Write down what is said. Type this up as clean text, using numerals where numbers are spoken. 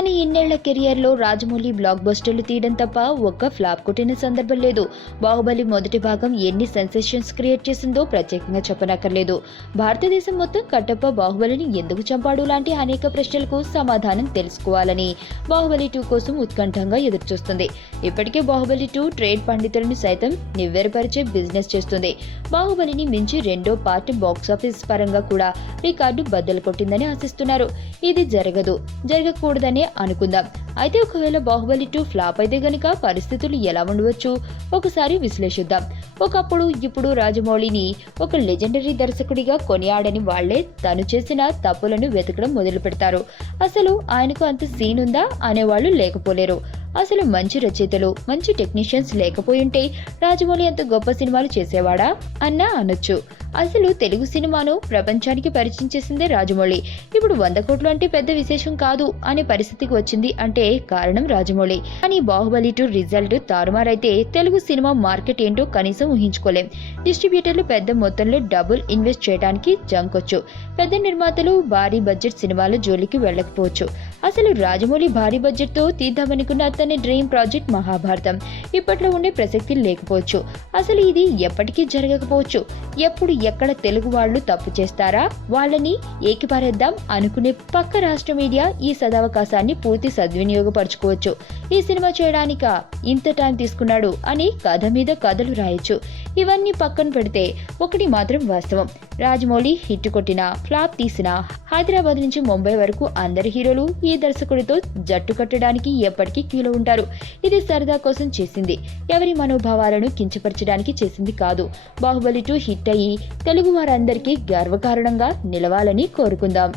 కానీ ఇన్నేళ్ల కెరియర్లో రాజమౌళి బ్లాక్ బస్టర్లు తీయడం తప్ప ఒక్క ఫ్లాప్ కొట్టిన సందర్భం లేదు. బాహుబలి మొదటి భాగం ఎన్ని సెన్సేషన్స్ క్రియేట్ చేసిందో ప్రత్యేకంగా చెప్పనక్కర్లేదు. భారతదేశం మొత్తం కట్టప్ప బాహుబలిని ఎందుకు చంపాడు లాంటి అనేక ప్రశ్నలకు సమాధానం తెలుసుకోవాలని బాహుబలి 2 కోసం ఉత్కంఠంగా ఎదురుచూస్తుంది. ఇప్పటికే బాహుబలి 2 ట్రేడ్ పండితులను సైతం నివ్వెరపరిచే బిజినెస్ చేస్తుంది. బాహుబలిని మించి రెండో పార్ట్ బాక్సాఫీస్ పరంగా కూడా రికార్డు బద్దలు కొట్టిందని ఆశిస్తున్నారు. ఇది జరగకూడదనే అనుకుందాం. అయితే ఒకవేళ బాహుబలి 2 ఫ్లాప్ అయితే గనుక పరిస్థితులు ఎలా ఉండవచ్చు ఒకసారి విశ్లేషిద్దాం. ఒకప్పుడు ఇప్పుడు రాజమౌళిని ఒక లెజెండరీ దర్శకుడిగా కొనియాడని వాళ్లే తను చేసిన తప్పులను వెతకడం మొదలు పెడతారు. అసలు ఆయనకు అంత సీన్ ఉందా అనేవాళ్లు లేకపోలేరు. అసలు మంచి రచయితలు, మంచి టెక్నీషియన్స్ లేకపోయింటే రాజమౌళి అంత గొప్ప సినిమాలు చేసేవాడా అన్నా అనొచ్చు. అసలు తెలుగు సినిమాను ప్రపంచానికి పరిచయం చేసిందే రాజమౌళి. ఇప్పుడు 100 కోట్లు అంటే పెద్ద విశేషం కాదు అనే పరిస్థితికి వచ్చింది అంటే కారణం రాజమౌళి. కానీ బాహుబలి 2 రిజల్ట్ తారుమారైతే తెలుగు సినిమా మార్కెట్ ఏంటో కనీసం ఊహించుకోలేం. డిస్ట్రిబ్యూటర్లు పెద్ద మొత్తంలో డబ్బులు ఇన్వెస్ట్ చేయడానికి జంకొచ్చు. పెద్ద నిర్మాతలు భారీ బడ్జెట్ సినిమాల జోలికి వెళ్ళకపోవచ్చు. అసలు రాజమౌళి భారీ బడ్జెట్ తో తీద్దామనుకున్న తన డ్రీమ్ ప్రాజెక్ట్ మహాభారతం ఇప్పట్లో ఉండే ప్రసక్తి లేకపోవచ్చు. అసలు ఇది ఎప్పటికీ జరగకపోవచ్చు. ఎప్పుడు ఎక్కడ తెలుగు వాళ్ళు తప్పు చేస్తారా వాళ్ళని ఏకిపారేద్దాం అనుకునే పక్క రాష్ట్ర మీడియా ఈ సదవకాశాన్ని పూర్తి సద్వినియోగపరచుకోవచ్చు. ఈ సినిమా చేయడానిక ఇంత టైం తీసుకున్నాడు అని కథ మీద కథలు రాయొచ్చు. ఇవన్నీ పక్కన పెడితే ఒకటి మాత్రం వాస్తవం, రాజమౌళి హిట్ కొట్టినా ఫ్లాప్ తీసినా హైదరాబాద్ నుంచి ముంబై వరకు అందరి హీరోలు ఈ దర్శకుడితో జట్టు కట్టడానికి ఎప్పటికీ క్యూలో ఉంటారు. ఇది సరదా కోసం చేసింది, ఎవరి మనోభావాలను కించపరచడానికి చేసింది కాదు. బాహుబలి 2 హిట్ అయ్యి తెలుగు వారందరికీ గర్వకారణంగా నిలవాలని కోరుకుందాం.